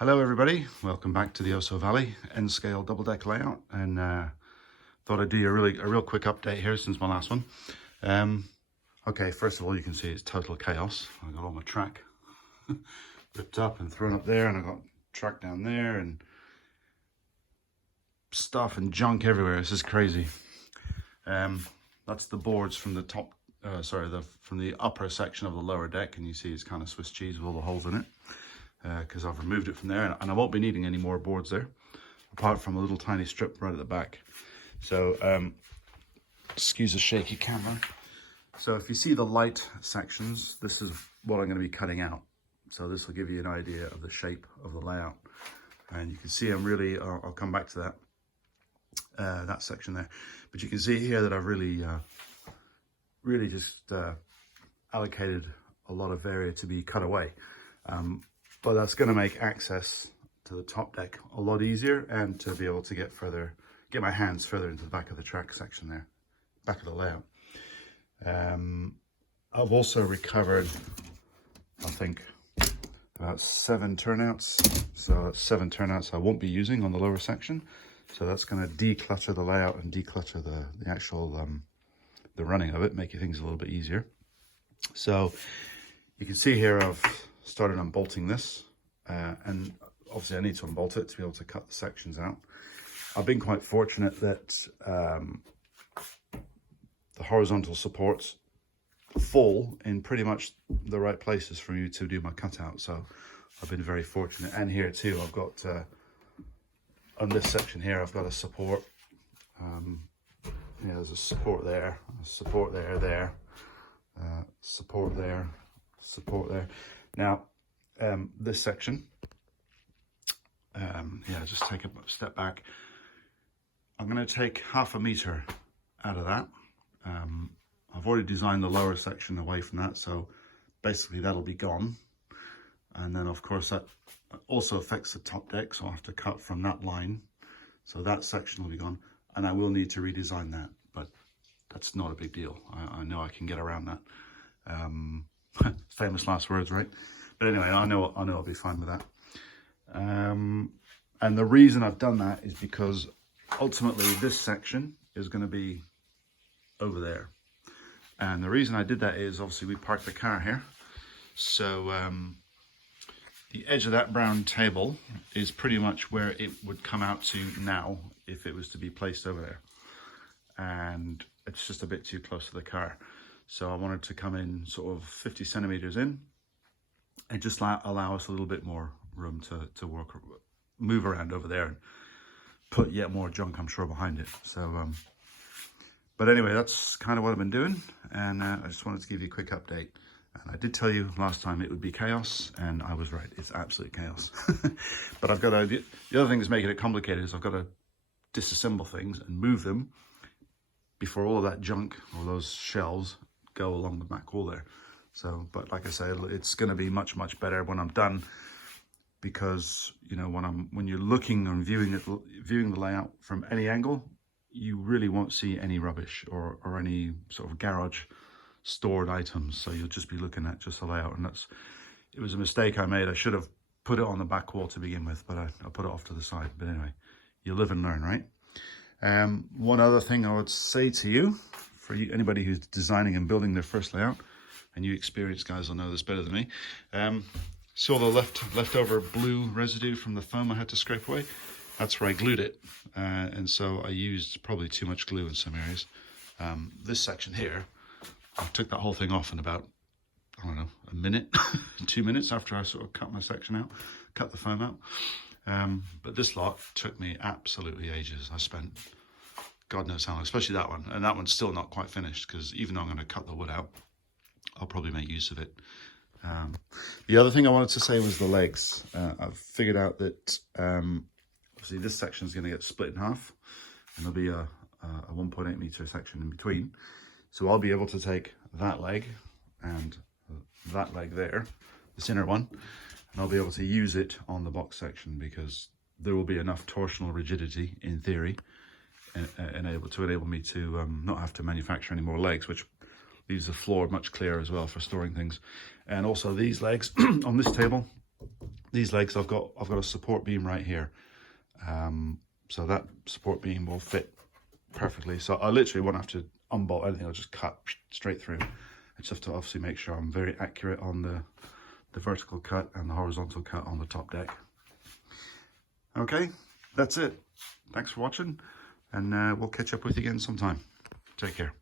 Hello everybody, welcome back to the OsO Valley N-scale double deck layout, and thought I'd do you a real quick update here since my last one. Okay, first of all, you can see it's total chaos. I got all my track ripped up and thrown up there, and I got track down there and stuff and junk everywhere. This is crazy. That's the boards from the top, from the upper section of the lower deck, and you see it's kind of Swiss cheese with all the holes in it. Because I've removed it from there, and I won't be needing any more boards there apart from a little tiny strip right at the back. So excuse the shaky camera. So if you see the light sections, this is what I'm going to be cutting out. So this will give you an idea of the shape of the layout, and you can see I'm really I'll come back to that section there, but you can see here that I've really just allocated a lot of area to be cut away. But that's going to make access to the top deck a lot easier, and to be able to get my hands further into the back of the track section there, back of the layout. I've also recovered, I think, about 7 turnouts. So that's 7 turnouts I won't be using on the lower section. So that's going to declutter the layout and declutter the actual the running of it, make things a little bit easier. So you can see here I've started unbolting this, and obviously I need to unbolt it to be able to cut the sections out. I've been quite fortunate that the horizontal supports fall in pretty much the right places for me to do my cutout, so I've been very fortunate. And here too, I've got on this section here, I've got a support. Yeah, there's a support there, a support there, support there, support there. Now, this section, yeah, just take a step back. I'm going to take 1/2 meter out of that. I've already designed the lower section away from that, so basically that'll be gone. And then, of course, that also affects the top deck, so I'll have to cut from that line. So that section will be gone, and I will need to redesign that, but that's not a big deal. I know I can get around that. Famous last words, right? But anyway, I know I'll be fine with that. And the reason I've done that is because ultimately this section is going to be over there. And the reason I did that is obviously we parked the car here. So the edge of that brown table is pretty much where it would come out to now if it was to be placed over there. And it's just a bit too close to the car. So I wanted to come in sort of 50 centimeters in and just allow us a little bit more room to move around over there and put yet more junk, I'm sure, behind it. So, but anyway, that's kind of what I've been doing, and I just wanted to give you a quick update. And I did tell you last time it would be chaos, and I was right. It's absolute chaos. But I've got the other thing that's making it complicated is I've got to disassemble things and move them before all of that junk or those shelves go along the back wall there. So, but like I say, it's going to be much better when I'm done, because you know, when you're looking and viewing the layout from any angle, you really won't see any rubbish or any sort of garage stored items. So you'll just be looking at just the layout, and it was a mistake I made. I should have put it on the back wall to begin with, but I put it off to the side. But anyway, you live and learn, right? One other thing I would say to you, for anybody who's designing and building their first layout, and you experienced guys will know this better than me, saw the leftover blue residue from the foam I had to scrape away. That's where I glued it, and so I used probably too much glue in some areas. This section here, I took that whole thing off in about, I don't know, a minute, 2 minutes after I sort of cut my section out, cut the foam out. But this lot took me absolutely ages. I spent God knows how long, especially that one. And that one's still not quite finished, because even though I'm going to cut the wood out, I'll probably make use of it. The other thing I wanted to say was the legs. I've figured out that obviously this section is going to get split in half, and there'll be a 1.8 meter section in between. So I'll be able to take that leg and that leg there, this inner one, and I'll be able to use it on the box section, because there will be enough torsional rigidity in theory to enable me to not have to manufacture any more legs, which leaves the floor much clearer as well for storing things. And also these legs on this table these legs, I've got a support beam right here. So that support beam will fit perfectly. So I literally won't have to unbolt anything. I'll just cut straight through. I just have to obviously make sure I'm very accurate on the vertical cut and the horizontal cut on the top deck. Okay, that's it. Thanks for watching, and we'll catch up with you again sometime. Take care.